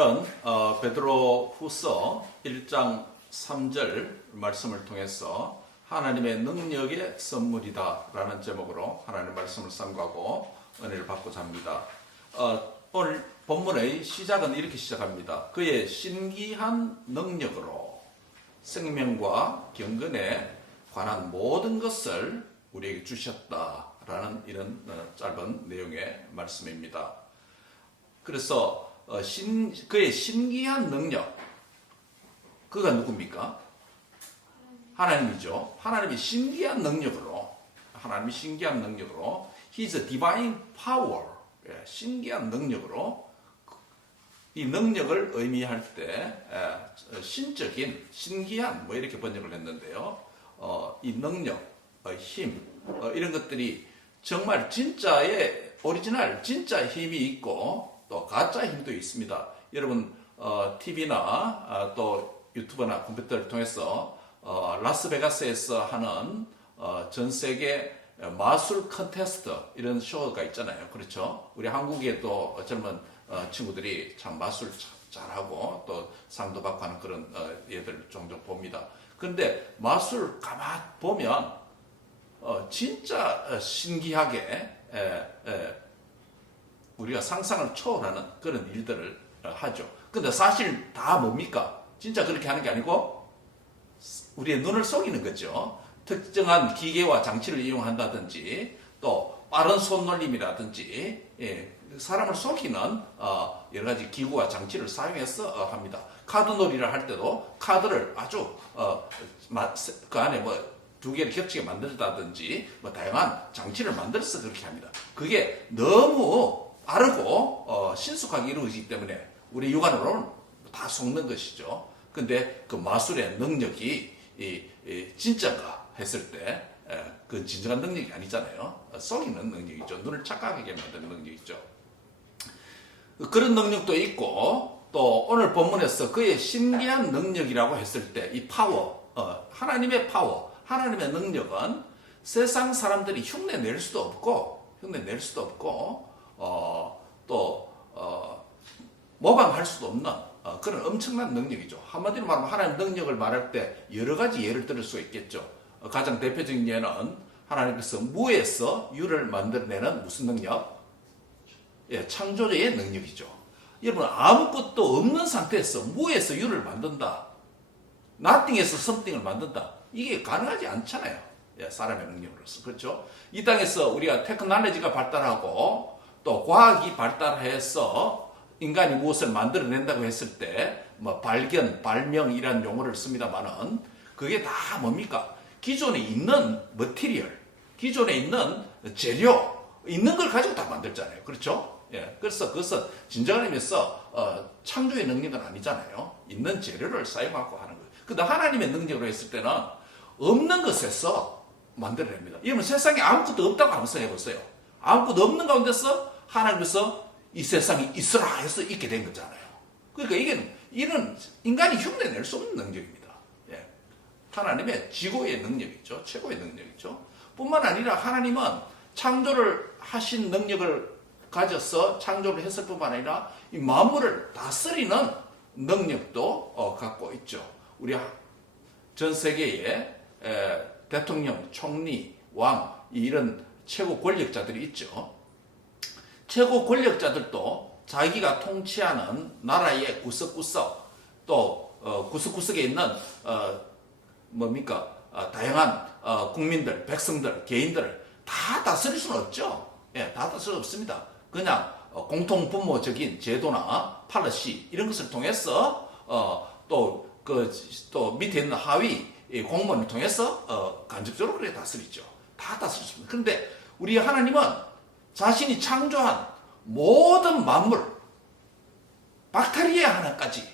오늘은 베드로 후서 1장 3절 말씀을 통해서 하나님의 능력의 선물이다 라는 제목으로 하나님의 말씀을 sam가하고 은혜를 받고자 합니다. 오늘 본문의 시작은 이렇게 시작합니다. 그의 신기한 능력으로 생명과 경건에 관한 모든 것을 우리에게 주셨다라는 이런 짧은 내용의 말씀입니다. 그래서 그의 신기한 능력, 그가 누굽니까? 하나님이죠. 하나님이 신기한 능력으로 His divine power, 신기한 능력으로, 이 능력을 의미할 때 신적인, 신기한 뭐 이렇게 번역을 했는데요. 이 능력, 힘, 이런 것들이 정말 진짜의 오리지널, 진짜 힘이 있고 또 가짜 힘도 있습니다. 여러분 TV나 또 유튜브나 컴퓨터를 통해서 라스베가스에서 하는 전 세계 마술 컨테스트 이런 쇼가 있잖아요. 그렇죠? 우리 한국에 또 젊은 친구들이 참 마술 잘하고 또 상도 받고 하는 그런 얘들 종종 봅니다. 그런데 마술 가만 보면 진짜 신기하게 우리가 상상을 초월하는 그런 일들을 하죠. 근데 사실 다 뭡니까? 진짜 그렇게 하는 게 아니고 우리의 눈을 속이는 거죠. 특정한 기계와 장치를 이용한다든지 또 빠른 손놀림이라든지 사람을 속이는 여러 가지 기구와 장치를 사용해서 합니다. 카드놀이를 할 때도 카드를 아주 그 안에 뭐 두 개를 겹치게 만들다든지 뭐 다양한 장치를 만들어서 그렇게 합니다. 그게 너무 빠르고 신속하게 이루어지기 때문에 우리 육안으로는 다 속는 것이죠. 근데 그 마술의 능력이 진짜가 했을 때 그 진정한 능력이 아니잖아요. 속이는 능력이죠. 눈을 착각하게 만드는 능력이죠. 그런 능력도 있고 또 오늘 본문에서 그의 신기한 능력이라고 했을 때 이 파워, 하나님의 파워, 하나님의 능력은 세상 사람들이 흉내낼 수도 없고 또 모방할 수도 없는 그런 엄청난 능력이죠. 한마디로 말하면 하나님 능력을 말할 때 여러 가지 예를 들을 수 있겠죠. 가장 대표적인 예는 하나님께서 무에서 유를 만들어내는 무슨 능력? 창조주의 능력이죠. 여러분 아무것도 없는 상태에서 무에서 유를 만든다. nothing에서 something을 만든다. 이게 가능하지 않잖아요. 사람의 능력으로서. 그렇죠? 이 땅에서 우리가 테크놀로지가 발달하고 또 과학이 발달해서 인간이 무엇을 만들어낸다고 했을 때 뭐 발견, 발명이라는 용어를 씁니다만은 그게 다 뭡니까? 기존에 있는 머티리얼, 기존에 있는 재료, 있는 걸 가지고 다 만들잖아요. 그렇죠? 그래서 그것은 진정한 의미에서 창조의 능력은 아니잖아요. 있는 재료를 사용하고 하는 거예요. 근데 하나님의 능력으로 했을 때는 없는 것에서 만들어냅니다. 여러분 세상에 아무것도 없다고 한번 생각해보세요. 아무것도 없는 가운데서 하나님께서 이 세상이 있으라 해서 있게 된 거잖아요. 그러니까 이런 인간이 흉내낼 수 없는 능력입니다. 하나님의 지고의 능력이죠. 최고의 능력이죠. 뿐만 아니라 하나님은 창조를 하신 능력을 가져서 창조를 했을 뿐만 아니라 이 만물을 다스리는 능력도 갖고 있죠. 우리 전 세계에 대통령, 총리, 왕 이런 최고 권력자들이 있죠. 최고 권력자들도 자기가 통치하는 나라의 구석구석 또 구석구석에 있는 다양한 국민들, 백성들, 개인들을 다 다스릴 수는 없죠. 다 다스릴 수 없습니다. 그냥 공통분모적인 제도나 팔러시 이런 것을 통해서 또 밑에 있는 하위 공무원을 통해서 간접적으로 그렇게 다스리죠. 다 다스릴 수 있습니다. 그런데 우리 하나님은 자신이 창조한 모든 만물, 박테리아 하나까지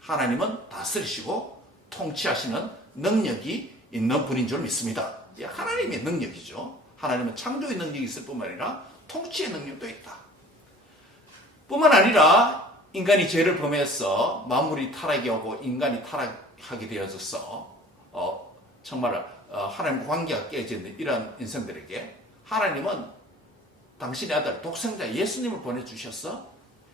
하나님은 다스리시고 통치하시는 능력이 있는 분인 줄 믿습니다. 이게 하나님의 능력이죠. 하나님은 창조의 능력이 있을 뿐만 아니라 통치의 능력도 있다. 뿐만 아니라 인간이 죄를 범해서 만물이 타락이 오고 인간이 타락하게 되어져서 정말 하나님과 관계가 깨지는 이런 인생들에게 하나님은 당신의 아들 독생자 예수님을 보내주셔서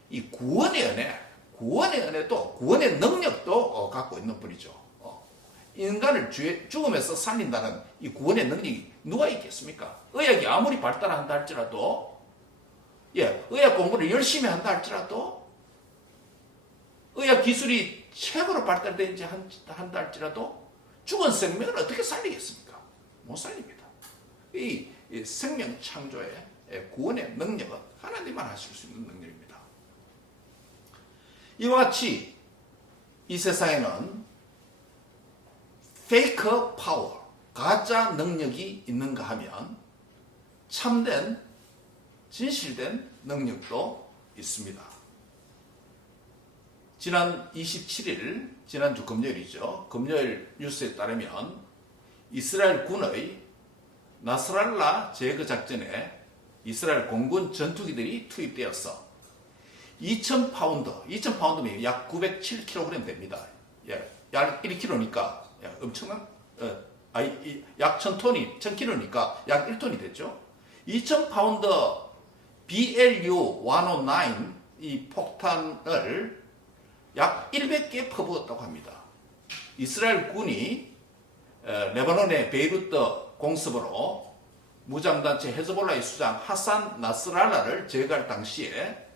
이 구원의 은혜, 구원의 은혜도 구원의 능력도 갖고 있는 분이죠. 인간을 죽음에서 살린다는 이 구원의 능력이 누가 있겠습니까? 의학이 아무리 발달한다 할지라도, 의학 공부를 열심히 한다 할지라도, 의학 기술이 최고로 발달된지 한다 할지라도 죽은 생명을 어떻게 살리겠습니까? 못 살립니다. 이 생명 창조의 구원의 능력은 하나님만 하실 수 있는 능력입니다. 이와 같이 이 세상에는 페이크 파워, 가짜 능력이 있는가 하면 참된, 진실된 능력도 있습니다. 지난 27일, 지난주 금요일이죠. 금요일 뉴스에 따르면 이스라엘 군의 나스랄라 제거 작전에 이스라엘 공군 전투기들이 투입되어서 2,000파운드면 약 907kg 됩니다. 약 1kg니까 엄청난, 약 1,000톤이, 1,000kg니까 약 1톤이 됐죠. 2,000파운드 BLU-109 이 폭탄을 약 100개 퍼부었다고 합니다. 이스라엘 군이 레바논의 베이루트 공습으로 무장단체 헤즈볼라의 수장 하산 나스랄라를 제거할 당시에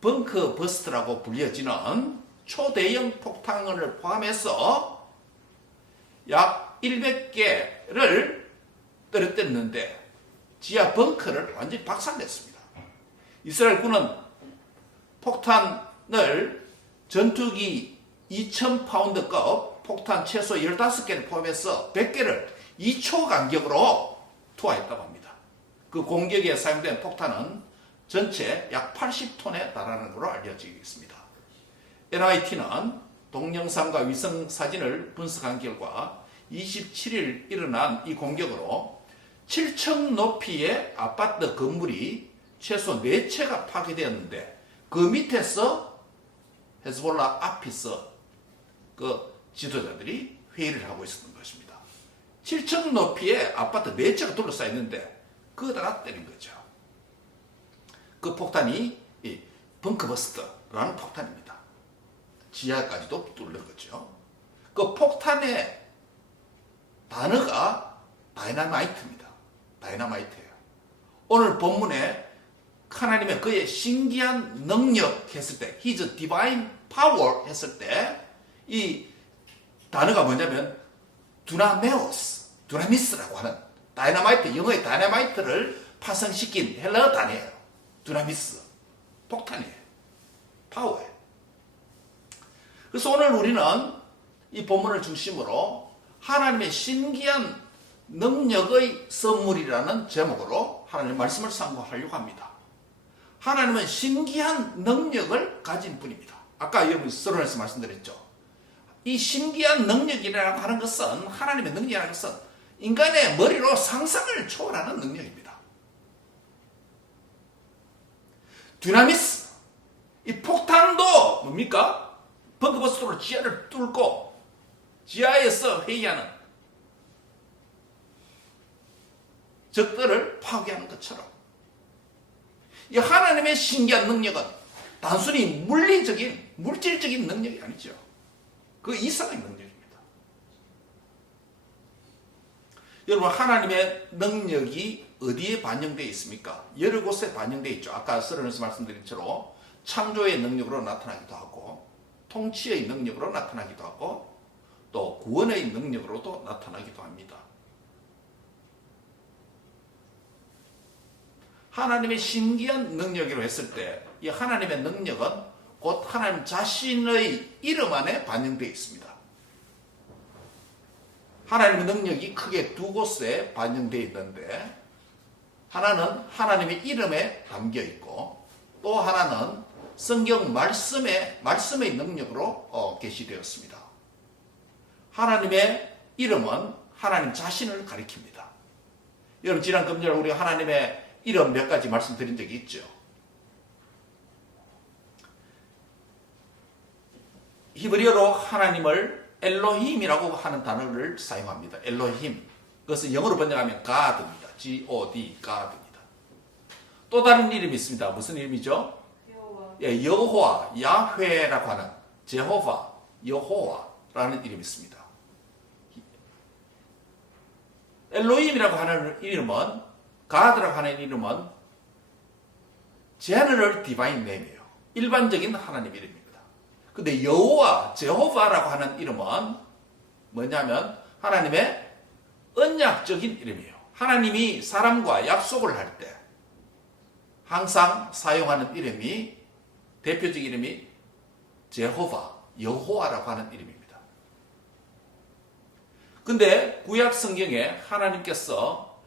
벙커 버스트라고 불려지는 초대형 폭탄을 포함해서 약 100개를 떨어뜨렸는데 지하 벙커를 완전히 박살냈습니다. 이스라엘 군은 폭탄을 전투기 2,000파운드급 폭탄 최소 15개를 포함해서 100개를 2초 간격으로 투하했다고 합니다. 그 공격에 사용된 폭탄은 전체 약 80톤에 달하는 것으로 알려지고 있습니다. NIT는 동영상과 위성 사진을 분석한 결과 27일 일어난 이 공격으로 7층 높이의 아파트 건물이 최소 4채가 파괴되었는데 그 밑에서 헤즈볼라 앞에서 그 지도자들이 회의를 하고 있었던 것입니다. 7층 높이의 아파트 4채가 둘러싸여 있는데 그거다가 때린 거죠. 그 폭탄이 이 벙커버스터라는 폭탄입니다. 지하까지도 뚫는 거죠. 그 폭탄의 단어가 다이너마이트입니다. 다이너마이트예요. 오늘 본문에 하나님의 그의 신기한 능력 했을 때, His divine power 했을 때, 이 단어가 뭐냐면 두나미스라고 하는 다이너마이트, 영어의 다이너마이트를 파생시킨 헬라어 단어예요. 두나미스, 폭탄이에요. 파워예요. 그래서 오늘 우리는 이 본문을 중심으로 하나님의 신기한 능력의 선물이라는 제목으로 하나님의 말씀을 상고하려고 합니다. 하나님은 신기한 능력을 가진 분입니다. 아까 여러분 서론에서 말씀드렸죠. 이 신기한 능력이라고 하는 것은, 하나님의 능력이라는 것은 인간의 머리로 상상을 초월하는 능력입니다. 두나미스, 이 폭탄도 뭡니까? 벙커버스터로 지하를 뚫고 지하에서 회의하는 적들을 파괴하는 것처럼 이 하나님의 신기한 능력은 단순히 물질적인 능력이 아니죠. 그 이상의 능력입니다. 여러분, 하나님의 능력이 어디에 반영되어 있습니까? 여러 곳에 반영되어 있죠. 아까 서론에서 말씀드린 것처럼 창조의 능력으로 나타나기도 하고, 통치의 능력으로 나타나기도 하고, 또 구원의 능력으로도 나타나기도 합니다. 하나님의 신기한 능력이라고 했을 때 이 하나님의 능력은 곧 하나님 자신의 이름 안에 반영되어 있습니다. 하나님의 능력이 크게 두 곳에 반영되어 있는데, 하나는 하나님의 이름에 담겨 있고, 또 하나는 성경 말씀의 능력으로 계시되었습니다. 하나님의 이름은 하나님 자신을 가리킵니다. 여러분, 지난 금요일 우리 하나님의 이름 몇 가지 말씀드린 적이 있죠. 히브리어로 하나님을 엘로힘이라고 하는 단어를 사용합니다. 엘로힘. 그것은 영어로 번역하면 God입니다. G-O-D, God입니다. 또 다른 이름이 있습니다. 무슨 이름이죠? 여호와, 야훼라고 하는 제호바, 여호와라는 이름이 있습니다. 엘로힘이라고 하는 이름은, 가드라고 하는 이름은 제너럴 디바인 네임이에요. 일반적인 하나님 이름입니다. 근데 여호와, 제호바라고 하는 이름은 뭐냐면 하나님의 언약적인 이름이에요. 하나님이 사람과 약속을 할 때 항상 사용하는 이름이, 대표적 이름이 제호바, 여호와라고 하는 이름입니다. 근데 구약 성경에 하나님께서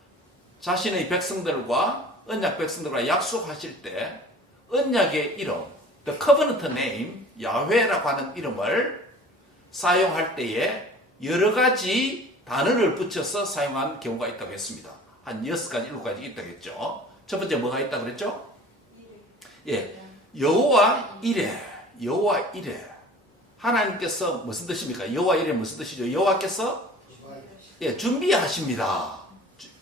자신의 백성들과, 언약 백성들과 약속하실 때 언약의 이름, the covenant name, 야훼라고 하는 이름을 사용할 때에 여러 가지 단어를 붙여서 사용한 경우가 있다고 했습니다. 한 6가지, 7가지 있다고 했죠. 첫 번째 뭐가 있다고 그랬죠? 예, 여호와 이레, 여호와 이레. 하나님께서 무슨 뜻입니까? 여호와 이레 무슨 뜻이죠? 여호와께서 예, 준비하십니다.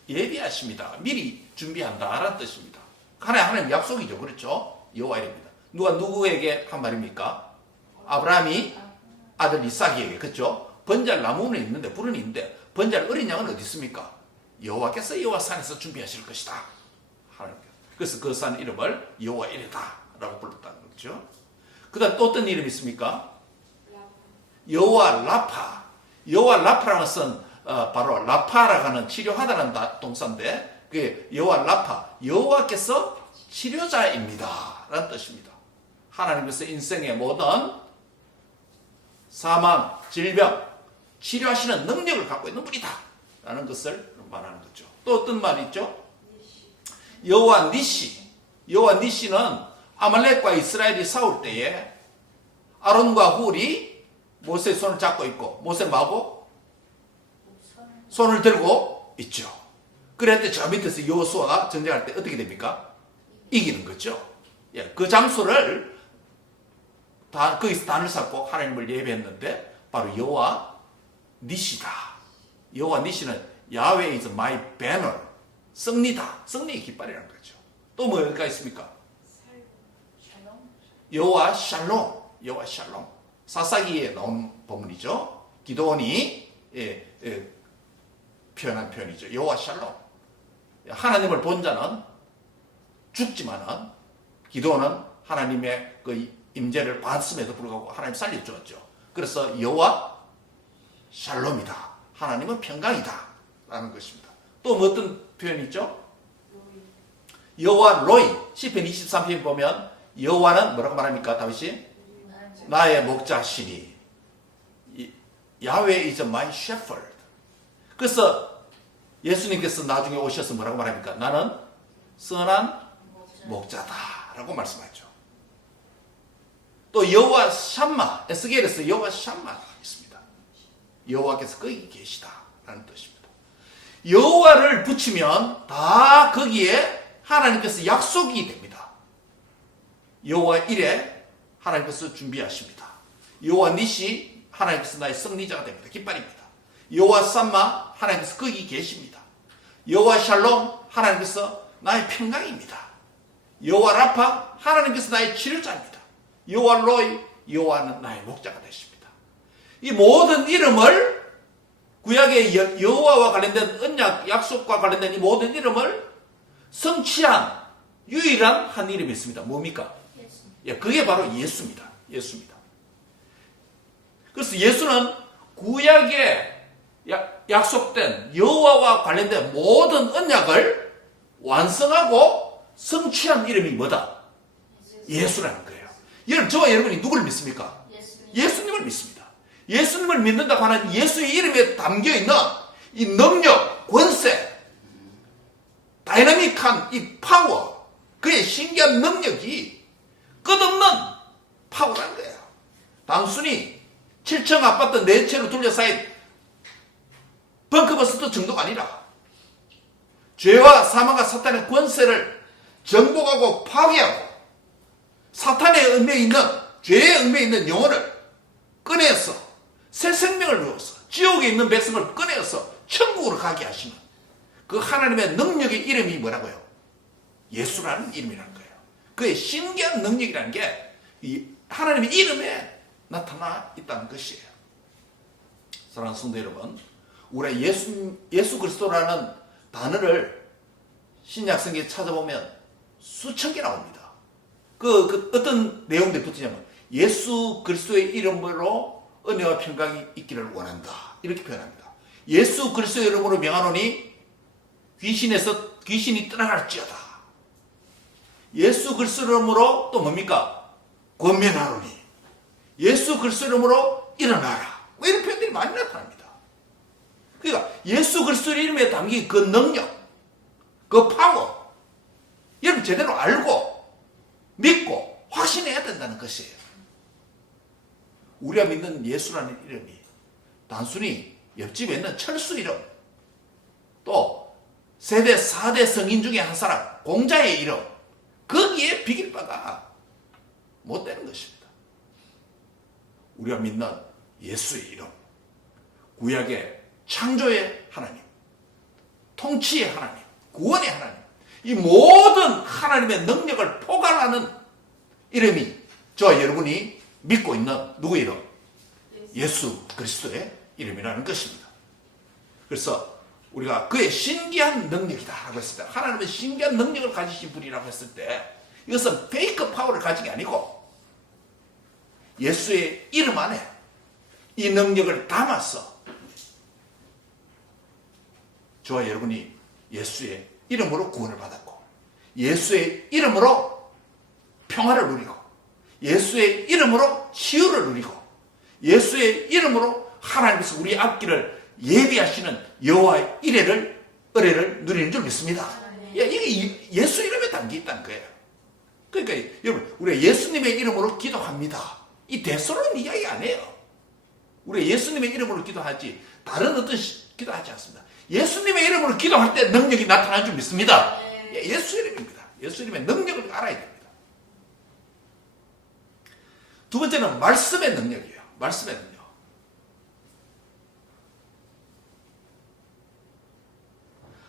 예비하십니다. 미리 준비한다라는 뜻입니다. 하나님 약속이죠. 그렇죠? 여호와 이레입니다. 누가 누구에게 한 말입니까? 아브라함이 아들 이삭에게, 그렇죠? 번제할 나무는 있는데, 불은 있는데 번제할 어린 양은 어디 있습니까? 여호와께서 여호와 산에서 준비하실 것이다. 하나님께서. 그래서 그 산 이름을 여호와 이레다라고 불렀다는 거죠. 그다음 또 어떤 이름이 있습니까? 여호와 라파. 여호와 라파라는 것은 바로 라파라고 하는 치료하다는 동사인데, 그게 여호와 라파, 여호와께서 치료자입니다 라는 뜻입니다. 하나님께서 인생의 모든 사망, 질병, 치료하시는 능력을 갖고 있는 분이다 라는 것을 말하는 거죠. 또 어떤 말이 있죠? 여호와 니시. 여호와 니시는 아말렉과 이스라엘이 싸울 때에 아론과 훌이 모세의 손을 잡고 있고, 모세 마고 손을 들고 있죠. 그럴 때 저 밑에서 여호수아가 전쟁할 때 어떻게 됩니까? 이기는 거죠. 예, 그 장소를 거기서 단을 쌓고 하나님을 예배했는데 바로 여호와 니시다. 여호와 니시는 야훼 is my banner. 승리다. 승리의 깃발이라는 거죠. 또 뭐가 있습니까? 여호와 샬롬. 여호와 샬롬. 사사기에 나온 본문이죠. 기도원이 표현한 표현이죠. 여호와 샬롬. 하나님을 본 자는 죽지만은, 기도원은 하나님의 그 임재를 받았음에도 불구하고 하나님 살려주었죠. 그래서 여호와 샬롬이다. 하나님은 평강이다 라는 것입니다. 또 뭐 어떤 표현이 있죠? 여호와 로이. 시편 23편 보면 여호와는 뭐라고 말합니까? 다윗이 나의 목자시니, 야훼 is my shepherd. 그래서 예수님께서 나중에 오셔서 뭐라고 말합니까? 나는 선한 목자다 라고 말씀하죠. 또 여호와 샴마, 에스겔에서 여호와 샴마가 있습니다. 여호와께서 거기 계시다 라는 뜻입니다. 여호와를 붙이면 다 거기에 하나님께서 약속이 됩니다. 여호와 이레, 하나님께서 준비하십니다. 여호와 니시, 하나님께서 나의 승리자가 됩니다. 깃발입니다. 여호와 삼마, 하나님께서 거기 계십니다. 여호와 샬롬, 하나님께서 나의 평강입니다. 여호와 라파, 하나님께서 나의 치료자입니다. 여호와 로이, 여호와는 나의 목자가 되십니다. 이 모든 이름을, 구약의 여호와와 관련된 언약, 약속과 관련된 이 모든 이름을 성취한 유일한 한 이름이 있습니다. 뭡니까? 예, 그게 바로 예수입니다. 예수입니다. 그래서 예수는 구약에 약속된 여호와와 관련된 모든 언약을 완성하고 성취한 이름이 뭐다? 예수라는 거예요. 여러분, 저와 여러분이 누구를 믿습니까? 예수님을 믿습니다. 예수님을 믿는다고 하는 예수의 이름에 담겨있는 이 능력, 권세, 다이나믹한 이 파워, 그의 신기한 능력이 끝없는 파워라는 거예요. 단순히 7층 아파트 4채로 둘러싸인 벙커버스터 정도가 아니라 죄와 사망과 사탄의 권세를 정복하고 파괴하고 사탄의 얽매여 있는, 죄의 얽매여 있는 영혼을 꺼내서 새 생명을 누워서 지옥에 있는 백성을 꺼내서 천국으로 가게 하시는 그 하나님의 능력의 이름이 뭐라고요? 예수라는 이름이라는 거예요. 그의 신기한 능력이라는 게 이 하나님의 이름에 나타나 있다는 것이에요. 사랑하는 성도 여러분, 우리가 예수 그리스도라는 단어를 신약성경에 찾아보면 수천 개 나옵니다. 그 어떤 내용들이 붙으냐면 예수 그리스도의 이름으로 은혜와 평강이 있기를 원한다, 이렇게 표현합니다. 예수 그리스도의 이름으로 명하노니 귀신이 떠나갈지어다. 예수 그리스도 이름으로 또 뭡니까? 권면하노니 예수 그리스도 이름으로 일어나라. 뭐 이런 표현들이 많이 나타납니다. 그러니까 예수 그리스도 이름에 담긴 그 능력, 그 파워, 여러분 제대로 알고 믿고 확신해야 된다는 것이에요. 우리가 믿는 예수라는 이름이 단순히 옆집에 있는 철수 이름, 또 세대 4대 성인 중에 한 사람, 공자의 이름, 거기에 비길 바가 못 되는 것입니다. 우리가 믿는 예수의 이름, 구약의 창조의 하나님, 통치의 하나님, 구원의 하나님, 이 모든 하나님의 능력을 포괄하는 이름이 저와 여러분이 믿고 있는 누구의 이름? 예수 그리스도의 이름이라는 것입니다. 그래서 우리가 그의 신기한 능력이다 라고 했을 때, 하나님의 신기한 능력을 가지신 분이라고 했을 때, 이것은 페이크 파워를 가진 게 아니고 예수의 이름 안에 이 능력을 담아서 저와 여러분이 예수의 이름으로 구원을 받았고, 예수의 이름으로 평화를 누리고, 예수의 이름으로 치유를 누리고, 예수의 이름으로 하나님께서 우리 앞길을 예비하시는 여호와의 은혜를 누리는 줄 믿습니다. 이게 예수 이름에 담겨 있다는 거예요. 그러니까 여러분, 우리가 예수님의 이름으로 기도합니다, 이 대수로는 이야기 안 해요. 우리가 예수님의 이름으로 기도하지 다른 어떤 기도하지 않습니다. 예수님의 이름으로 기도할 때 능력이 나타나는 줄 믿습니다. 예수 이름입니다. 예수 이름의 능력을 알아야 됩니다. 두 번째는 말씀의 능력이에요. 말씀의 능력.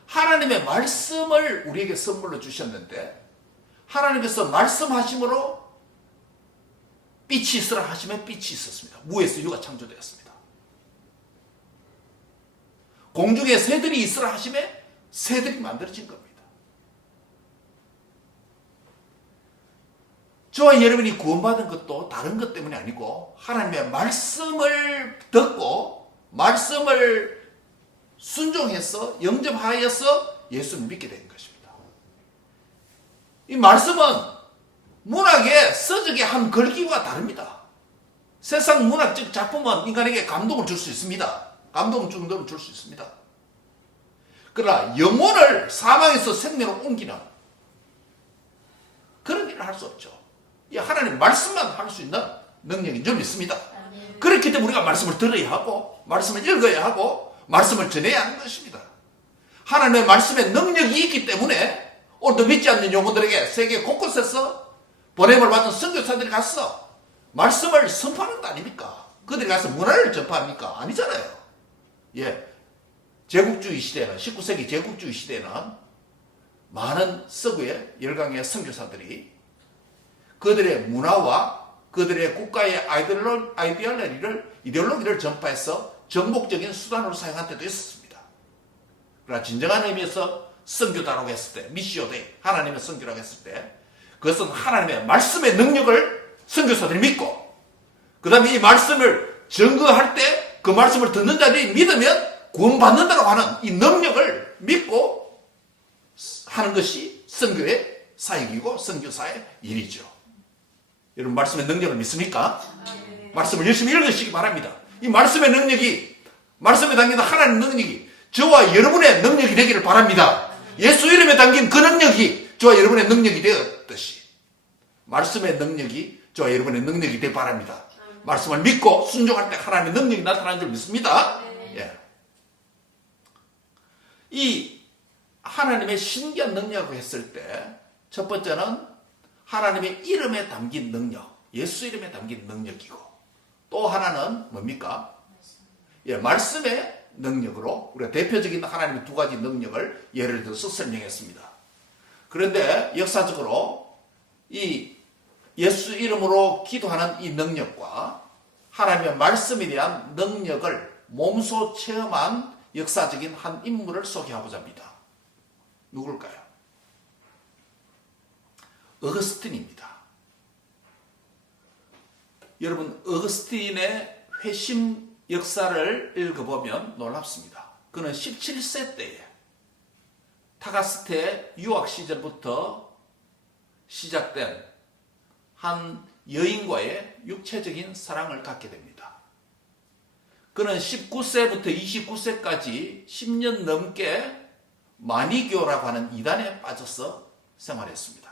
하나님의 말씀을 우리에게 선물로 주셨는데, 하나님께서 말씀하심으로 빛이 있으라 하시면 빛이 있었습니다. 무에서 유가 창조되었습니다. 공중에 새들이 있으라 하시면 새들이 만들어진 겁니다. 저와 여러분이 구원받은 것도 다른 것 때문이 아니고 하나님의 말씀을 듣고 말씀을 순종해서 영접하여서 예수를 믿게 된 것입니다. 이 말씀은 문학의 서적의 한 글귀와 다릅니다. 세상 문학적 작품은 인간에게 감동을 줄 수 있습니다. 감동 정도를 줄 수 있습니다. 그러나 영혼을 사망에서 생명으로 옮기는 그런 일을 할 수 없죠. 이 하나님 말씀만 할 수 있는 능력인 줄 믿습니다. 그렇기 때문에 우리가 말씀을 들어야 하고 말씀을 읽어야 하고 말씀을 전해야 하는 것입니다. 하나님의 말씀에 능력이 있기 때문에 오늘도 믿지 않는 영혼들에게 세계 곳곳에서 보냄을 받은 선교사들이 가서 말씀을 선포하는 거 아닙니까? 그들이 가서 문화를 전파합니까? 아니잖아요. 제국주의 시대는, 19세기 제국주의 시대는 많은 서구의 열강의 선교사들이 그들의 문화와 그들의 국가의 이데올로기를 전파해서 정복적인 수단으로 사용한 때도 있었습니다. 그러나 진정한 의미에서 선교다라고 했을 때, 미시오데이, 하나님의 선교라고 했을 때, 그것은 하나님의 말씀의 능력을 선교사들이 믿고, 그 다음에 이 말씀을 증거할 때 그 말씀을 듣는 자들이 믿으면 구원받는다고 하는 이 능력을 믿고 하는 것이 선교의 사역이고 선교사의 일이죠. 여러분, 말씀의 능력을 믿습니까? 말씀을 열심히 읽으시기 바랍니다. 이 말씀의 능력이, 말씀에 담긴 하나님의 능력이 저와 여러분의 능력이 되기를 바랍니다. 예수 이름에 담긴 그 능력이 저와 여러분의 능력이 되었듯이 말씀의 능력이 저와 여러분의 능력이 되기 바랍니다. 말씀을 믿고 순종할 때 하나님의 능력이 나타나는 줄 믿습니다. 이 하나님의 신기한 능력을 했을 때 첫 번째는 하나님의 이름에 담긴 능력, 예수 이름에 담긴 능력이고, 또 하나는 뭡니까? 말씀의 능력으로 우리가 대표적인 하나님의 두 가지 능력을 예를 들어서 설명했습니다. 그런데 역사적으로 이 예수 이름으로 기도하는 이 능력과 하나님의 말씀에 대한 능력을 몸소 체험한 역사적인 한 인물을 소개하고자 합니다. 누굴까요? 어거스틴입니다. 여러분, 어거스틴의 회심 역사를 읽어보면 놀랍습니다. 그는 17세 때에 타가스테 유학 시절부터 시작된 한 여인과의 육체적인 사랑을 갖게 됩니다. 그는 19세부터 29세까지 10년 넘게 마니교라고 하는 이단에 빠져서 생활했습니다.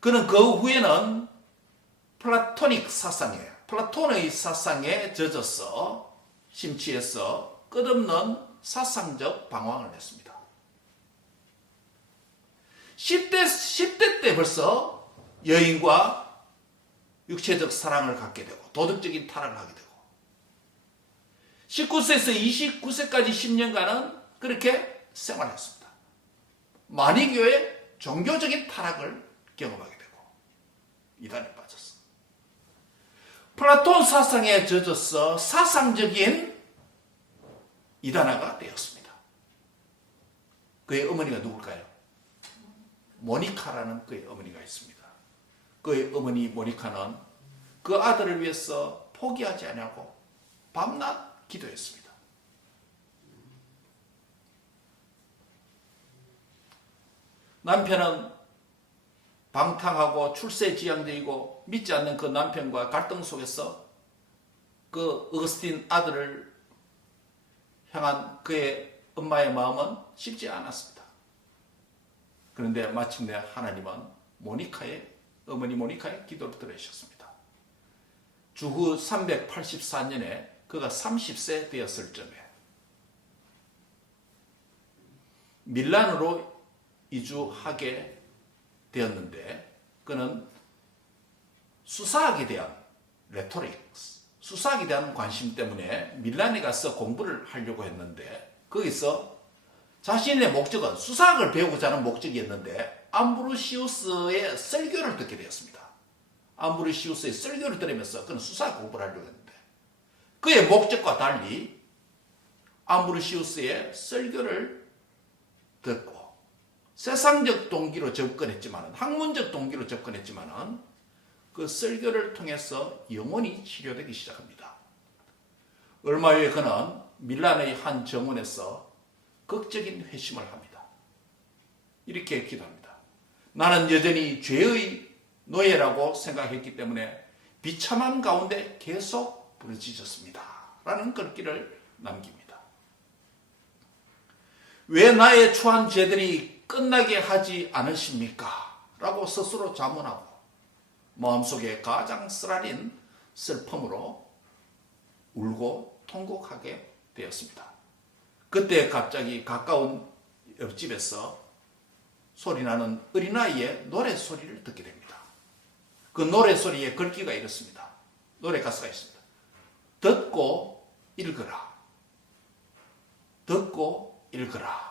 그는 그 후에는 플라토닉 사상에, 플라톤의 사상에 젖어서 심취해서 끝없는 사상적 방황을 했습니다. 10대 때 벌써 여인과 육체적 사랑을 갖게 되고 도덕적인 타락을 하게 되고 19세에서 29세까지 10년간은 그렇게 생활했습니다. 마니교의 종교적인 타락을 경험하게 되고 이단에 빠졌어. 플라톤 사상에 젖어서 사상적인 이단아가 되었습니다. 그의 어머니가 누굴까요? 모니카라는 그의 어머니가 있습니다. 그의 어머니 모니카는 그 아들을 위해서 포기하지 않고 밤낮 기도했습니다. 남편은 방탕하고 출세지향적이고 믿지 않는 그 남편과 갈등 속에서 그 어거스틴 아들을 향한 그의 엄마의 마음은 쉽지 않았습니다. 그런데 마침내 하나님은 어머니 모니카의 기도를 들으셨습니다. 주후 384년에 그가 30세 되었을 점에 밀란으로 이주하게 되었는데 그는 수사학에 대한 수사학에 대한 관심 때문에 밀란에 가서 공부를 하려고 했는데 거기서 자신의 목적은 수사학을 배우고자 하는 목적이었는데 암브로시우스의 설교를 듣게 되었습니다. 암브로시우스의 설교를 들으면서 그는 수사학 공부를 하려고 했는데 그의 목적과 달리 암브로시우스의 설교를 듣고 세상적 동기로 접근했지만 학문적 동기로 접근했지만 그 설교를 통해서 영혼이 치료되기 시작합니다. 얼마 후에 그는 밀란의 한 정원에서 극적인 회심을 합니다. 이렇게 기도합니다. 나는 여전히 죄의 노예라고 생각했기 때문에 비참한 가운데 계속 부르짖었습니다. 라는 글귀를 남깁니다. 왜 나의 추한 죄들이 끝나게 하지 않으십니까? 라고 스스로 자문하고 마음속에 가장 쓰라린 슬픔으로 울고 통곡하게 되었습니다. 그때 갑자기 가까운 옆집에서 소리나는 어린아이의 노래소리를 듣게 됩니다. 그 노래소리에 글귀가 이렇습니다. 노래 가사가 있습니다. 듣고 읽으라. 듣고 읽으라.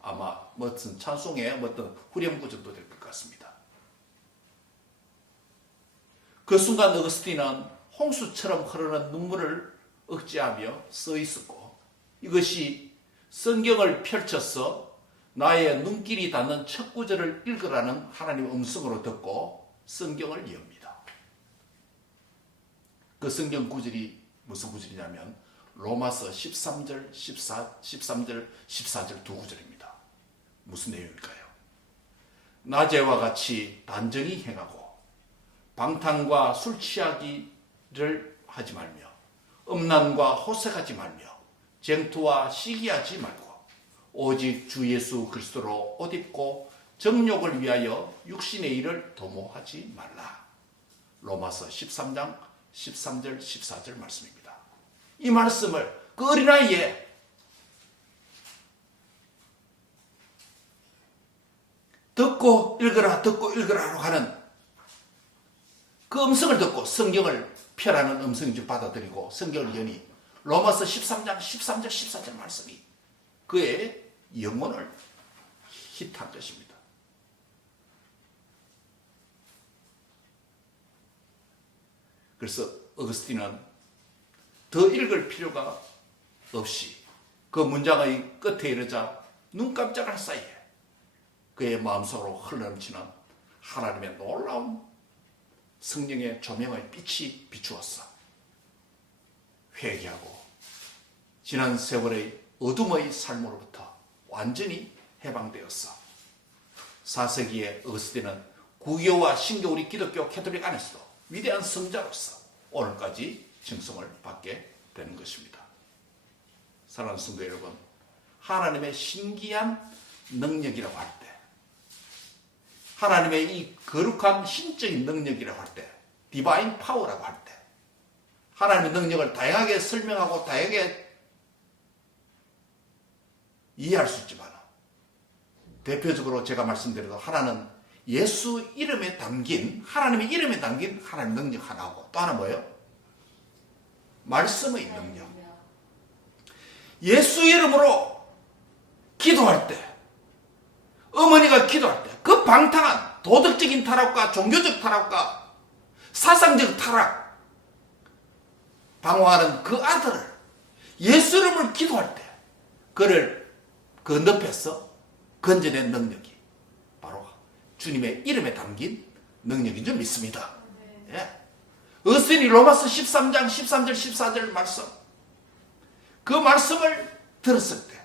아마 무슨 찬송의 어떤 후렴구 정도 될 것 같습니다. 그 순간 어거스틴은 홍수처럼 흐르는 눈물을 억제하며 서 있었고 이것이 성경을 펼쳐서 나의 눈길이 닿는 첫 구절을 읽으라는 하나님의 음성으로 듣고 성경을 엽니다. 그 성경 구절이 무슨 구절이냐면 로마서 13절, 13절, 14절 두 구절입니다. 무슨 내용일까요? 낮에와 같이 단정히 행하고 방탕과 술 취하기를 하지 말며 음란과 호색하지 말며 쟁투와 시기하지 말고 오직 주 예수 그리스도로 옷 입고 정욕을 위하여 육신의 일을 도모하지 말라. 로마서 13장 13절 14절 말씀입니다. 이 말씀을 그 어린아이에 듣고 읽으라로 하는 그 음성을 듣고 성경을 펴라는 음성인 줄 받아들이고 성경을 여니 로마서 13장 13절 14절 말씀이 그의 영혼을 히트한 것입니다. 그래서 어거스틴은 더 읽을 필요가 없이 그 문장의 끝에 이르자 눈 깜짝할 사이에 그의 마음속으로 흘러넘치는 하나님의 놀라운 성령의 조명의 빛이 비추었어. 회개하고 지난 세월의 어둠의 삶으로부터 완전히 해방되었어. 4세기의 어거스틴은 구교와 신교 우리 기독교 캐톨릭 안에서도 위대한 성자로서 오늘까지 칭송을 받게 되는 것입니다. 사랑하는 성도 여러분, 하나님의 신기한 능력이라고 할 때, 하나님의 이 거룩한 신적인 능력이라고 할 때, 디바인 파워라고 할 때, 하나님의 능력을 다양하게 설명하고 다양하게 이해할 수 있지만 대표적으로 제가 말씀드려도 하나는 예수 이름에 담긴, 하나님의 이름에 담긴 하나님의 능력 하나고, 또 하나 뭐예요? 말씀의 능력. 예수 이름으로 기도할 때, 어머니가 기도할 때, 그 방탕한 도덕적인 타락과 종교적 타락과 사상적 타락, 방황하는 그 아들을 예수 이름을 기도할 때, 그를 그 늪에서 건져낸 능력이 바로 주님의 이름에 담긴 능력인 줄 믿습니다. 예. 어거스틴이 로마서 13장 13절 14절 말씀, 그 말씀을 들었을 때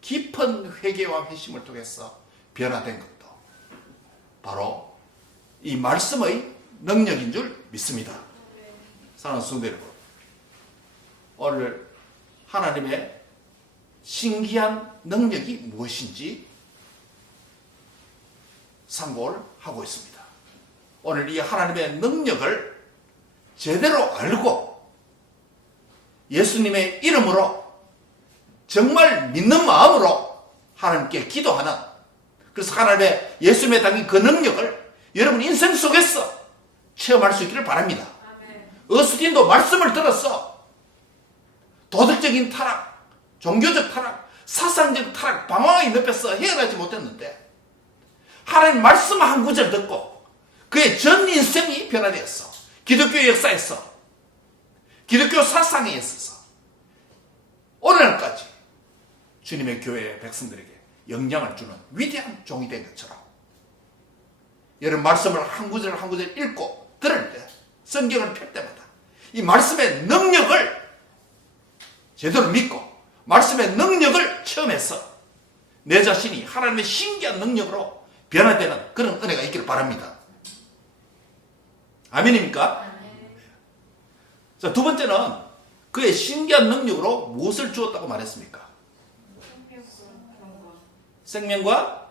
깊은 회개와 회심을 통해서 변화된 것도 바로 이 말씀의 능력인 줄 믿습니다. 사랑하는 성도 여러분, 오늘 하나님의 신기한 능력이 무엇인지 상고를 하고 있습니다. 오늘 이 하나님의 능력을 제대로 알고 예수님의 이름으로 정말 믿는 마음으로 하나님께 기도하는, 그래서 하나님의 예수님의 담긴 그 능력을 여러분 인생 속에서 체험할 수 있기를 바랍니다. 어거스틴도 말씀을 들었어. 도덕적인 타락, 종교적 타락, 사상적 타락, 방황의 늪에서 헤어나지 못했는데 하나님 말씀 한 구절 듣고 그의 전 인생이 변화되었어. 기독교 역사에서, 기독교 사상에 있어서 오늘날까지 주님의 교회의 백성들에게 영향을 주는 위대한 종이 된 것처럼, 여러분 말씀을 한 구절 한 구절 읽고 들을 때, 성경을 펼 때마다 이 말씀의 능력을 제대로 믿고 말씀의 능력을 체험해서 내 자신이 하나님의 신기한 능력으로 변화되는 그런 은혜가 있기를 바랍니다. 아멘입니까? 자, 두 번째는 그의 신기한 능력으로 무엇을 주었다고 말했습니까? 생명과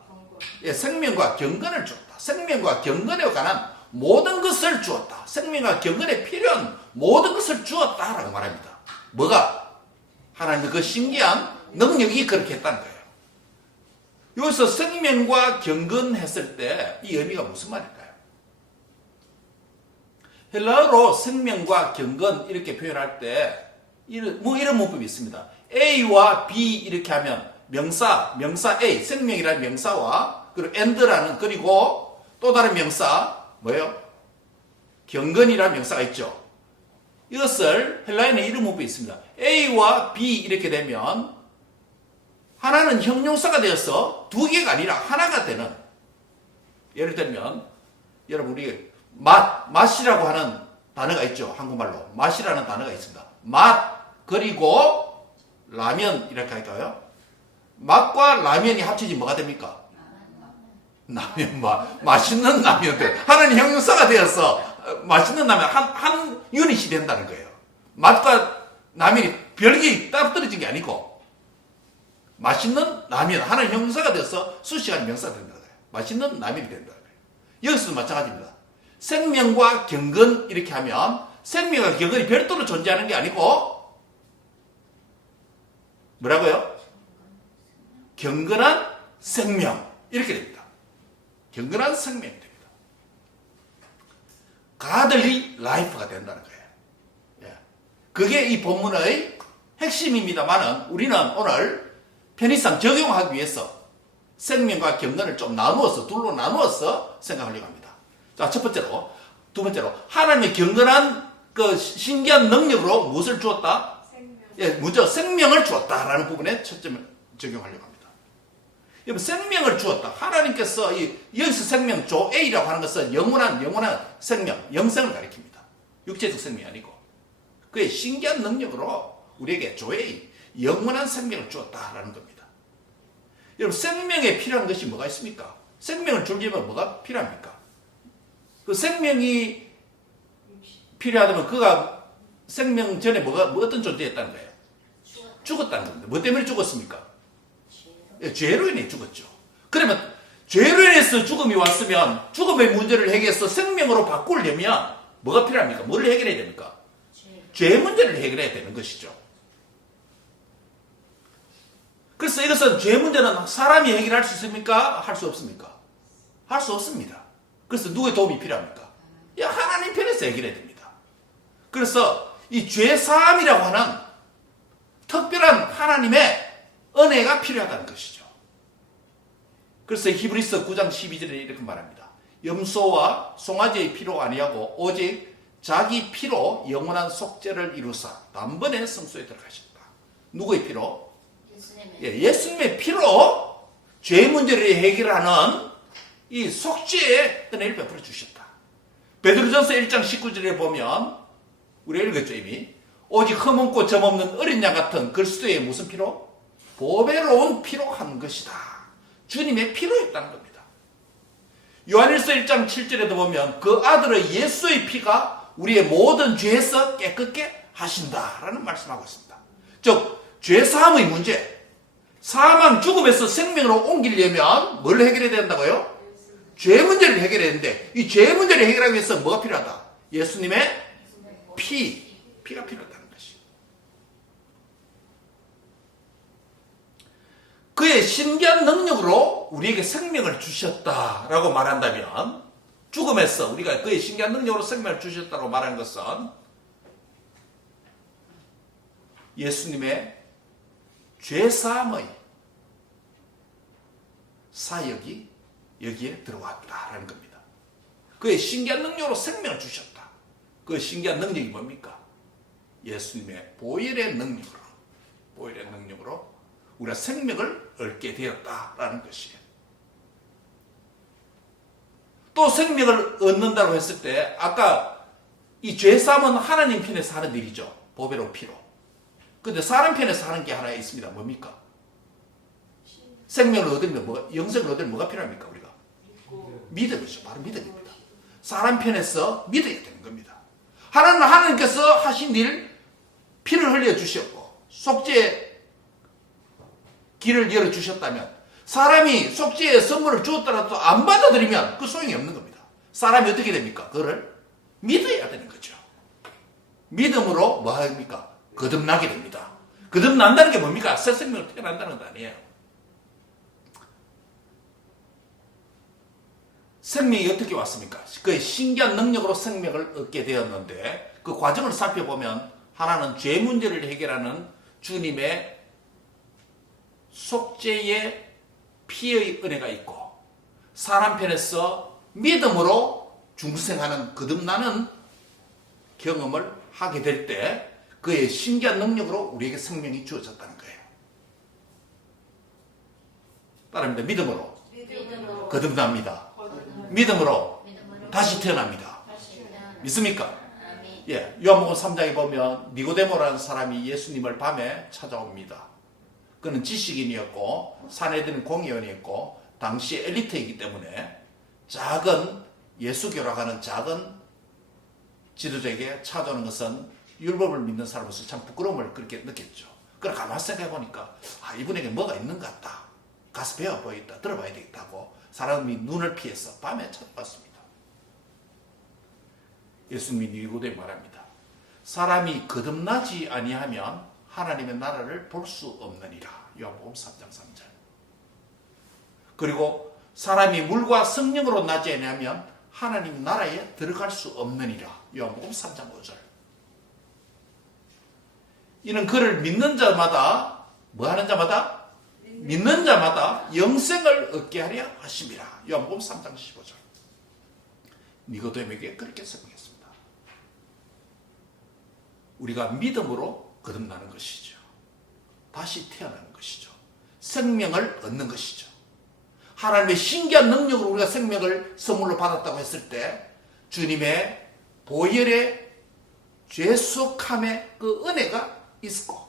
생명과 경건을 주었다. 생명과 경건에 관한 모든 것을 주었다. 생명과 경건에 필요한 모든 것을 주었다라고 말합니다. 뭐가? 하나님의 그 신기한 능력이 그렇게 했다는 거예요. 여기서 생명과 경건 했을 때 이 의미가 무슨 말일까요? 헬라어로 생명과 경건 이렇게 표현할 때 이런 문법이 있습니다. A와 B 이렇게 하면 명사 A, 생명이라는 명사와 그리고 and라는, 그리고 또 다른 명사 뭐예요? 경건이라는 명사가 있죠. 이것을 헬라어에는 이런 문법이 있습니다. A와 B 이렇게 되면 하나는 형용사가 되어서 두 개가 아니라 하나가 되는, 예를 들면 여러분 우리 맛이라고 하는 단어가 있죠. 한국말로 맛이라는 단어가 있습니다. 맛 그리고 라면 이렇게 할까요? 맛과 라면이 합쳐지 뭐가 됩니까? 라면, 맛있는 라면들. 하나는 형용사가 되어서 맛있는 라면 한 유닛이 된다는 거예요. 맛과 라면이 별개 따로 떨어진 게 아니고 맛있는 라면, 하나는 형용사가 되어서 수식하는 명사가 된다는 거예요. 맛있는 라면이 된다는 거예요. 여기서도 마찬가지입니다. 생명과 경건 이렇게 하면 생명과 경건이 별도로 존재하는 게 아니고 뭐라고요? 경건한 생명 이렇게 됩니다. 경건한 생명이 됩니다. godly life가 된다는 거예요. 예. 그게 이 본문의 핵심입니다만은 우리는 오늘 편의상 적용하기 위해서 생명과 경건을 좀 나누어서 둘로 나누어서 생각하려고 합니다. 자, 첫 번째로 두 번째로 하나님의 경건한 그 신기한 능력으로 무엇을 주었다? 예, 먼저 생명을 주었다라는 부분에 초점을 적용하려고 합니다. 여러분, 생명을 주었다. 하나님께서 여기서 생명 조에이라고 하는 것은 영원한 생명, 영생을 가리킵니다. 육체적 생명이 아니고 그의 신기한 능력으로 우리에게 조에이, 영원한 생명을 주었다라는 겁니다. 여러분, 생명에 필요한 것이 뭐가 있습니까? 생명을 주려면 뭐가 필요합니까? 그 생명이 필요하다면 그가 생명 전에 어떤 존재였다는 거예요? 죽었다는 겁니다. 뭐 때문에 죽었습니까? 죄로 인해 죽었죠. 그러면 죄로 인해서 죽음이 왔으면 죽음의 문제를 해결해서 생명으로 바꾸려면 뭐가 필요합니까? 뭐를 해결해야 됩니까? 죄 문제를 해결해야 되는 것이죠. 그래서 이것은 죄 문제는 사람이 해결할 수 있습니까? 할 수 없습니까? 할 수 없습니다. 그래서 누구의 도움이 필요합니까? 하나님 편에서 해결해야 됩니다. 그래서 이 죄 사함이라고 하는 특별한 하나님의 은혜가 필요하다는 것이죠. 그래서 히브리서 9장 12절에 이렇게 말합니다. 염소와 송아지의 피로 아니하고 오직 자기 피로 영원한 속죄를 이루사 단번에 성소에 들어가셨다. 누구의 피로? 예수님의 피로 죄 문제를 해결하는 이 속죄의 은혜를 베풀어 주셨다. 베드로전서 1장 19절에 보면 우리가 읽었죠 이미. 오직 흠없고 점없는 어린 양 같은 그리스도의 무슨 피로? 보배로운 피로 한 것이다. 주님의 피로 했다는 겁니다. 요한일서 1장 7절에도 보면 그 아들의 예수의 피가 우리의 모든 죄에서 깨끗게 하신다라는 말씀하고 있습니다. 즉 죄사함의 문제, 사망 죽음에서 생명으로 옮기려면 뭘 해결해야 된다고요? 죄 문제를 해결해야 되는데 이 죄 문제를 해결하기 위해서 뭐가 필요하다? 예수님의 피가 필요하다는 것이. 그의 신기한 능력으로 우리에게 생명을 주셨다라고 말한다면 죽음에서 우리가 그의 신기한 능력으로 생명을 주셨다고 말하는 것은 예수님의 죄사함의 사역이 여기에 들어왔다라는 겁니다. 그의 신기한 능력으로 생명을 주셨다. 그 신기한 능력이 뭡니까? 예수님의 보혈의 능력으로 우리가 생명을 얻게 되었다라는 것이에요. 또 생명을 얻는다고 했을 때 아까 이 죄사함은 하나님 편에서 하는 일이죠. 보배로운 피로. 근데 사람 편에서 하는 게 하나 있습니다. 뭡니까? 생명을 얻으면 영생을 얻으면 뭐가 필요합니까? 우리가 믿음이죠. 바로 믿음입니다. 사람 편에서 믿어야 되는 겁니다. 하나님께서 하신 일, 피를 흘려 주셨고 속죄의 길을 열어 주셨다면 사람이 속죄의 선물을 주었더라도 안 받아들이면 그 소용이 없는 겁니다. 사람이 어떻게 됩니까? 그거를 믿어야 되는 거죠. 믿음으로 뭐 합니까? 거듭나게 됩니다. 거듭난다는 게 뭡니까? 새 생명을 태어난다는 건 아니에요. 생명이 어떻게 왔습니까? 그의 신기한 능력으로 생명을 얻게 되었는데 그 과정을 살펴보면 하나는 죄 문제를 해결하는 주님의 속죄의 피의 은혜가 있고 사람 편에서 믿음으로 중생하는 거듭나는 경험을 하게 될 때 그의 신기한 능력으로 우리에게 생명이 주어졌다는 거예요. 따라합니다. 믿음으로 거듭납니다. 믿음으로 다시 태어납니다. 믿습니까? 예, 요한복음 3장에 보면 니고데모라는 사람이 예수님을 밤에 찾아옵니다. 그는 지식인이었고 사내들은 공의원이었고 당시 엘리트이기 때문에 작은 예수교라고 하는 작은 지도자에게 찾아오는 것은 율법을 믿는 사람으로서 참 부끄러움을 그렇게 느꼈죠. 그러나 가만히 생각해 보니까 이분에게 뭐가 있는 것 같다. 가서 배워보겠다. 들어봐야 되겠다고 사람이 눈을 피해서 밤에 찾아왔습니다. 예수님이 니고데모에 말합니다. 사람이 거듭나지 아니하면 하나님의 나라를 볼 수 없느니라. 요한복음 3장 3절. 그리고 사람이 물과 성령으로 나지 아니하면 하나님 나라에 들어갈 수 없느니라. 요한복음 3장 5절. 이는 그를 믿는 자마다 뭐 하는 자마다? 믿는 자마다 영생을 얻게 하려 하심이라. 요한복음 3장 15절. 니고데모에게 그렇게 설명했습니다. 우리가 믿음으로 거듭나는 것이죠. 다시 태어나는 것이죠. 생명을 얻는 것이죠. 하나님의 신기한 능력으로 우리가 생명을 선물로 받았다고 했을 때 주님의 보혈의 죄속함의 그 은혜가 있었고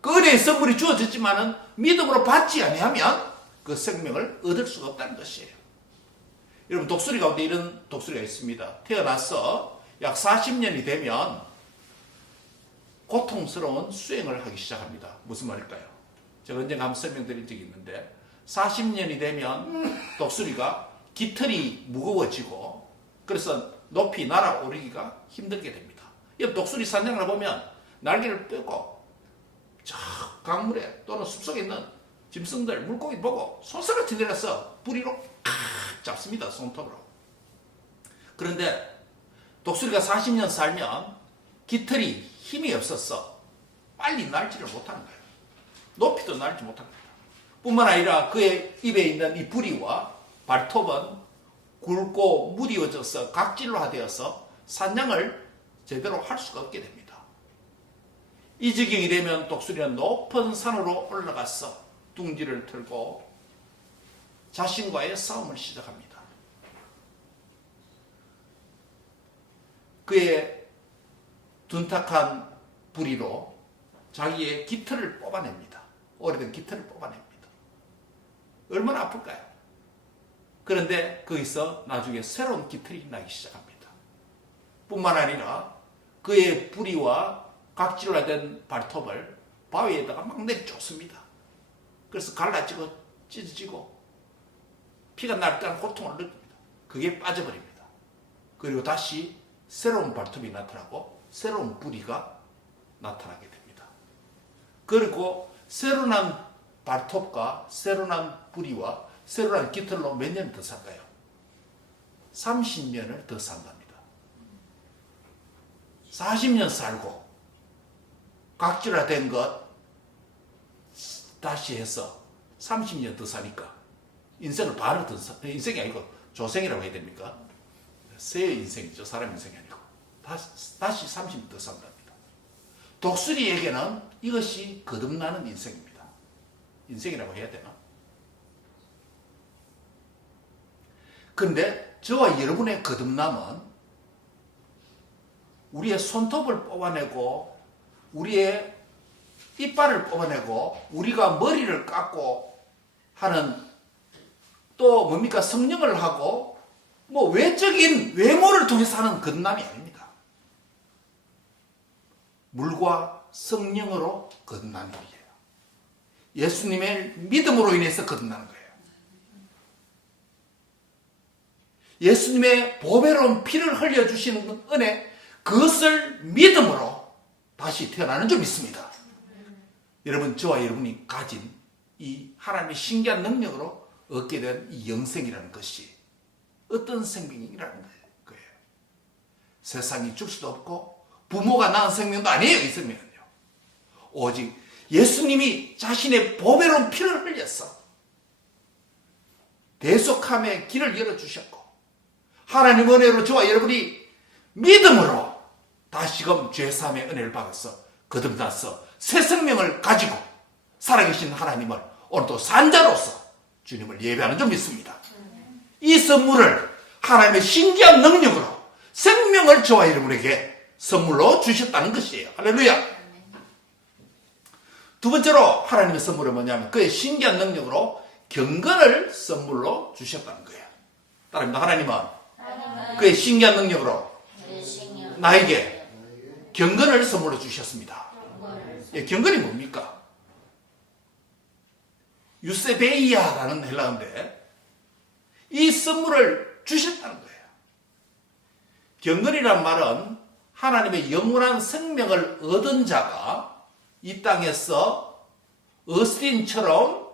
그 은혜의 선물이 주어졌지만은 믿음으로 받지 아니하면 그 생명을 얻을 수가 없다는 것이에요. 여러분 독수리 가운데 이런 독수리가 있습니다. 태어나서 약 40년이 되면 고통스러운 수행을 하기 시작합니다. 무슨 말일까요? 제가 언젠가 한번 설명드린 적이 있는데 40년이 되면 독수리가 깃털이 무거워지고 그래서 높이 날아오르기가 힘들게 됩니다. 독수리 사냥을 보면 날개를 펴고 저 강물에 또는 숲속에 있는 짐승들, 물고기 보고 손살같이 내려서 뿌리로 잡습니다. 손톱으로. 그런데 독수리가 40년 살면 깃털이 힘이 없어서 빨리 날지를 못하는 거예요. 높이도 날지 못합니다. 뿐만 아니라 그의 입에 있는 이 부리와 발톱은 굵고 무디어져서 각질화되어서 사냥을 제대로 할 수가 없게 됩니다. 이 지경이 되면 독수리는 높은 산으로 올라가서 둥지를 틀고 자신과의 싸움을 시작합니다. 그의 둔탁한 부리로 자기의 깃털을 뽑아냅니다. 오래된 깃털을 뽑아냅니다. 얼마나 아플까요? 그런데 거기서 나중에 새로운 깃털이 나기 시작합니다. 뿐만 아니라 그의 부리와 각질화된 발톱을 바위에다가 막 내쫓습니다. 그래서 갈라지고 찢어지고 피가 날 듯한 고통을 느낍니다. 그게 빠져버립니다. 그리고 다시 새로운 발톱이 나타나고 새로운 부리가 나타나게 됩니다. 그리고 새로 난 발톱과 새로 난 부리와 새로 난 깃털로 몇 년 더 살까요? 30년을 더 산답니다. 40년 살고 각질화된 것 다시 해서 30년 더 사니까 인생을 반을 더 인생이 아니고 조생이라고 해야 됩니까? 새 인생이죠. 사람 인생이 아니고 다시 30년 더 산답니다. 독수리에게는 이것이 거듭나는 인생입니다. 인생이라고 해야 되나? 그런데 저와 여러분의 거듭남은 우리의 손톱을 뽑아내고 우리의 이빨을 뽑아내고 우리가 머리를 깎고 하는 또 뭡니까? 성령을 하고 뭐 외적인 외모를 통해서 하는 거듭남이 아닙니다. 물과 성령으로 거듭나는 일이에요. 예수님의 믿음으로 인해서 거듭나는 거예요. 예수님의 보배로운 피를 흘려주시는 은혜, 그것을 믿음으로 다시 태어나는 줄 믿습니다. 여러분, 저와 여러분이 가진 이 하나님의 신기한 능력으로 얻게 된 이 영생이라는 것이 어떤 생명이라는 거예요. 세상이 줄 수도 없고 부모가 낳은 생명도 아니에요. 이 생명은요. 오직 예수님이 자신의 보배로운 피를 흘려서 대속함의 길을 열어주셨고 하나님 은혜로 저와 여러분이 믿음으로 다시금 죄사함의 은혜를 받아서 거듭나서 새 생명을 가지고 살아계신 하나님을 오늘도 산자로서 주님을 예배하는 줄 믿습니다. 이 선물을 하나님의 신기한 능력으로 생명을 저와 여러분에게 선물로 주셨다는 것이에요. 할렐루야. 두 번째로 하나님의 선물은 뭐냐면 그의 신기한 능력으로 경건을 선물로 주셨다는 거예요. 따라합니다. 하나님은 그의 신기한 능력으로 나에게 경건을 선물로 주셨습니다. 예, 경건이 뭡니까? 유세베이아라는 헬라어인데 이 선물을 주셨다는 거예요. 경건이란 말은 하나님의 영원한 생명을 얻은 자가 이 땅에서 어스틴처럼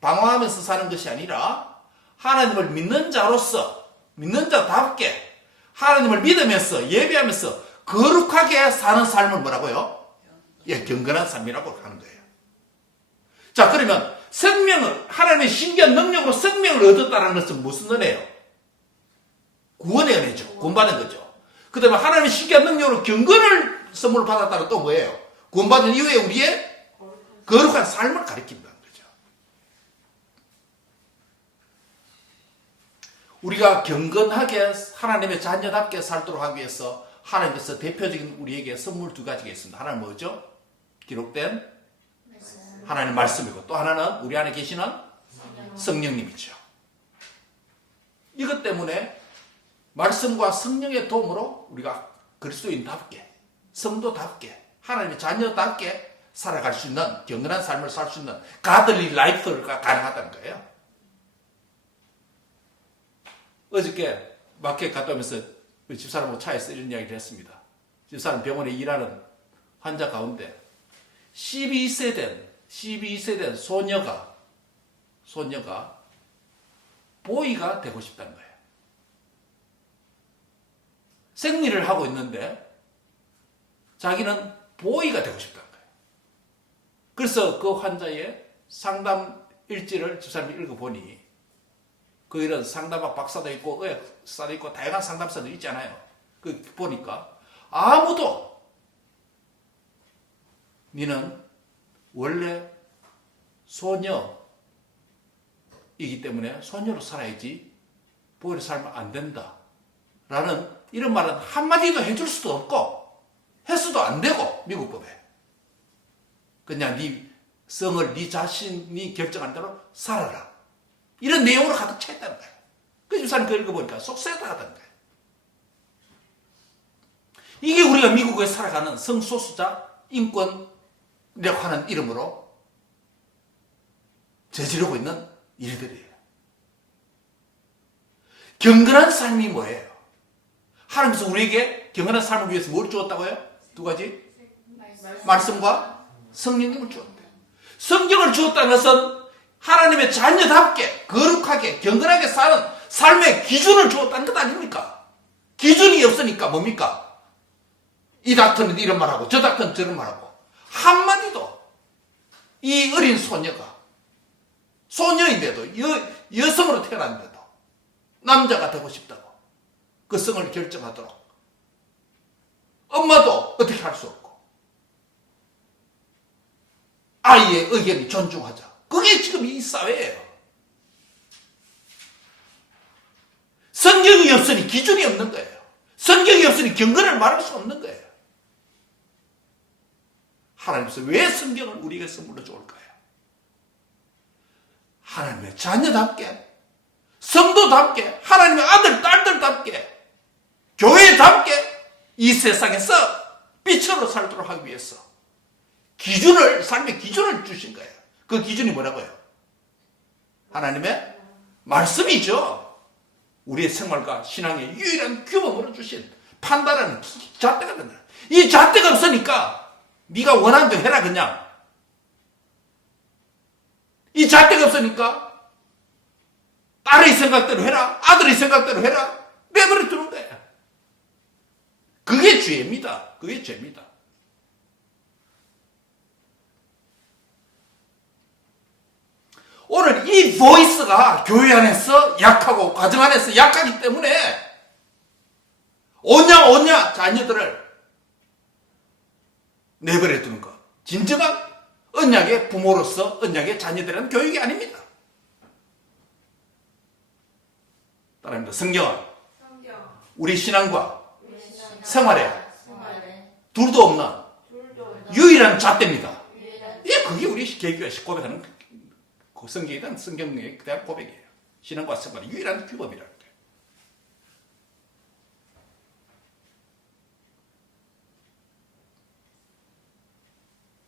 방황하면서 사는 것이 아니라 하나님을 믿는 자로서 믿는 자답게 하나님을 믿으면서 예배하면서 거룩하게 사는 삶을 뭐라고요? 예, 경건한 삶이라고 하는 거예요. 자, 그러면 생명을 하나님의 신기한 능력으로 생명을 얻었다는 것은 무슨 은혜예요? 구원의 은혜죠. 구원받은 거죠. 그 다음에 하나님의 신기한 능력으로 경건을 선물을 받았다는 또 뭐예요? 구원받은 이후에 우리의 거룩한 삶을 가리킨다는 거죠. 우리가 경건하게 하나님의 자녀답게 살도록 하기 위해서 하나님께서 대표적인 우리에게 선물 두 가지가 있습니다. 하나는 뭐죠? 기록된 하나님의 말씀이고, 또 하나는 우리 안에 계시는 성령님이죠. 이것 때문에 말씀과 성령의 도움으로 우리가 그리스도인답게, 성도답게, 하나님의 자녀답게 살아갈 수 있는, 경건한 삶을 살 수 있는 가들리 라이프가 가능하다는 거예요. 어저께 마켓 갔다 오면서 우리 집사람하고 차에서 이런 이야기를 했습니다. 집사람 병원에 일하는 환자 가운데 12세 된 소녀가 보이가 되고 싶다는 거예요. 생리를 하고 있는데 자기는 보이가 되고 싶다는 거예요. 그래서 그 환자의 상담 일지를 집사람이 읽어보니, 거기는 상담학 박사도 있고 의학사도 있고 다양한 상담사도 있잖아요. 그 보니까 아무도 니는 원래 소녀이기 때문에 소녀로 살아야지 보이로 살면 안 된다 라는 이런 말은 한마디도 해줄 수도 없고 해서도 안 되고, 미국법에 그냥 네 성을 네 자신이 결정한 대로 살아라, 이런 내용으로 가득 차 있다는 거예요. 그 집사님 그거 읽어보니까 속 쎄하다는 거예요. 이게 우리가 미국에 살아가는 성소수자 인권이라고 하는 이름으로 저지르고 있는 일들이에요. 경건한 삶이 뭐예요? 하나님께서 우리에게 경건한 삶을 위해서 뭘 주었다고요? 두 가지? 말씀과 성령님을 주었대요. 성경을 주었다는 것은 하나님의 자녀답게 거룩하게 경건하게 사는 삶의 기준을 주었다는 것 아닙니까? 기준이 없으니까 뭡니까? 이 닥터는 이런 말하고 저 닥터는 저런 말하고, 한마디도 이 어린 소녀가 소녀인데도 여성으로 태어났는데도 남자가 되고 싶다고 그 성을 결정하도록 엄마도 어떻게 할 수 없고, 아이의 의견을 존중하자. 그게 지금 이 사회예요. 성경이 없으니 기준이 없는 거예요. 성경이 없으니 경건을 말할 수 없는 거예요. 하나님께서 왜 성경을 우리에게 선물로 줄까요? 하나님의 자녀답게, 성도답게, 하나님의 아들, 딸들답게, 교회답게 이 세상에서 빛으로 살도록 하기 위해서 삶의 기준을 주신 거예요. 그 기준이 뭐라고요? 하나님의 말씀이죠. 우리의 생활과 신앙의 유일한 규범으로 주신 판단하는 잣대가 된다. 이 잣대가 없으니까 네가 원하는 대로 해라 그냥. 이 잣대가 없으니까 딸의 생각대로 해라, 아들의 생각대로 해라, 내버려 두는 거야. 그게 죄입니다. 그게 죄입니다. 오늘 이 보이스가 교회 안에서 약하고 가정 안에서 약하기 때문에 오냐 자녀들을 내버려 두는 것, 진정한 언약의 부모로서 언약의 자녀들은 교육이 아닙니다. 따라합니다. 성경은 우리 신앙과 생활에 둘도 없는 유일한 잣대입니다. 예, 그게 우리 개교가 고백하는 성경에 대한 성경에 대한 고백이에요. 신앙과 생활의 유일한 규범이라는 거예요.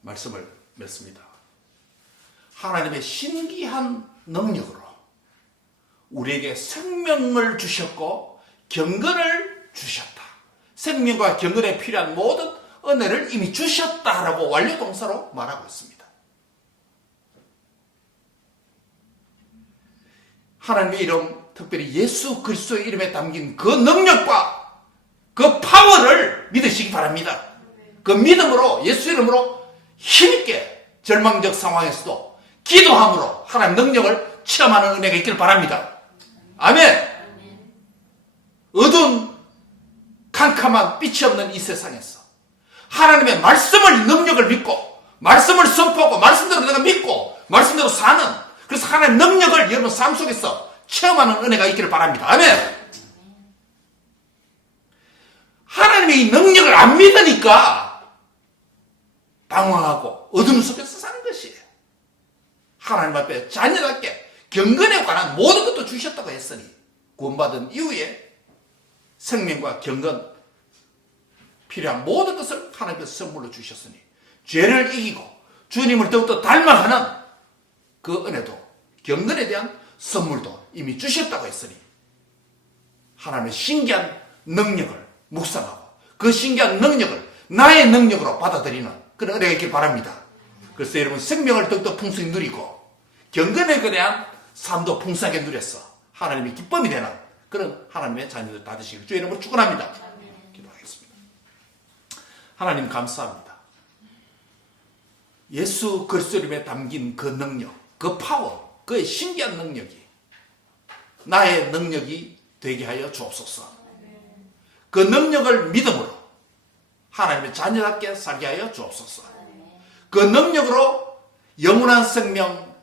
말씀을 맺습니다. 하나님의 신기한 능력으로 우리에게 생명을 주셨고 경건을 주셨다. 생명과 경건에 필요한 모든 은혜를 이미 주셨다라고 완료동사로 말하고 있습니다. 하나님의 이름, 특별히 예수 그리스도의 이름에 담긴 그 능력과 그 파워를 믿으시기 바랍니다. 그 믿음으로, 예수 이름으로 힘있게 절망적 상황에서도 기도함으로 하나님의 능력을 체험하는 은혜가 있길 바랍니다. 아멘. 캄캄한 빛이 없는 이 세상에서 하나님의 말씀을 능력을 믿고 말씀을 선포하고 말씀대로 내가 믿고 말씀대로 사는, 그래서 하나님의 능력을 여러분 삶 속에서 체험하는 은혜가 있기를 바랍니다. 아멘. 하나님의 이 능력을 안 믿으니까 방황하고 어둠 속에서 사는 것이에요. 하나님 앞에 자녀답게 경건에 관한 모든 것도 주셨다고 했으니 구원받은 이후에 생명과 경건 필요한 모든 것을 하나님께서 선물로 주셨으니 죄를 이기고 주님을 더욱더 닮아가는 그 은혜도 경건에 대한 선물도 이미 주셨다고 했으니 하나님의 신기한 능력을 묵상하고 그 신기한 능력을 나의 능력으로 받아들이는 그런 은혜가 있길 바랍니다. 그래서 여러분 생명을 더욱더 풍성히 누리고 경건에 대한 삶도 풍성하게 누려서 하나님의 기쁨이 되는 그런 하나님의 자녀들 다 되시길 주의 이름으로 축원합니다. 기도하겠습니다. 하나님 감사합니다. 예수 그리스도 이름에 담긴 그 능력, 그 파워, 그의 신기한 능력이 나의 능력이 되게 하여 주옵소서. 그 능력을 믿음으로 하나님의 자녀답게 살게 하여 주옵소서. 그 능력으로 영원한 생명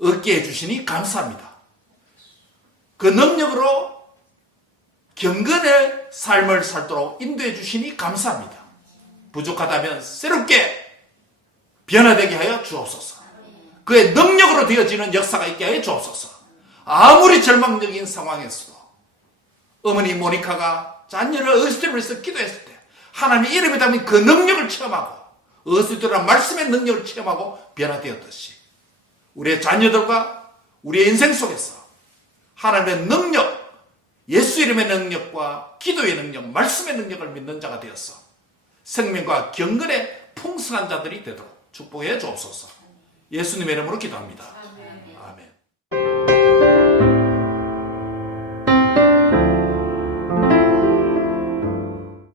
얻게 해주시니 감사합니다. 그 능력으로 경건의 삶을 살도록 인도해 주시니 감사합니다. 부족하다면 새롭게 변화되게 하여 주옵소서. 그의 능력으로 되어지는 역사가 있게 하여 주옵소서. 아무리 절망적인 상황에서도 어머니 모니카가 자녀를 어스들을 위해서 기도했을 때 하나님의 이름에 담긴 그 능력을 체험하고 어스들이란 말씀의 능력을 체험하고 변화되었듯이 우리의 자녀들과 우리의 인생 속에서 하나님의 능력, 예수 이름의 능력과 기도의 능력, 말씀의 능력을 믿는 자가 되어서 생명과 경건의 풍성한 자들이 되도록 축복해 주옵소서. 예수님의 이름으로 기도합니다.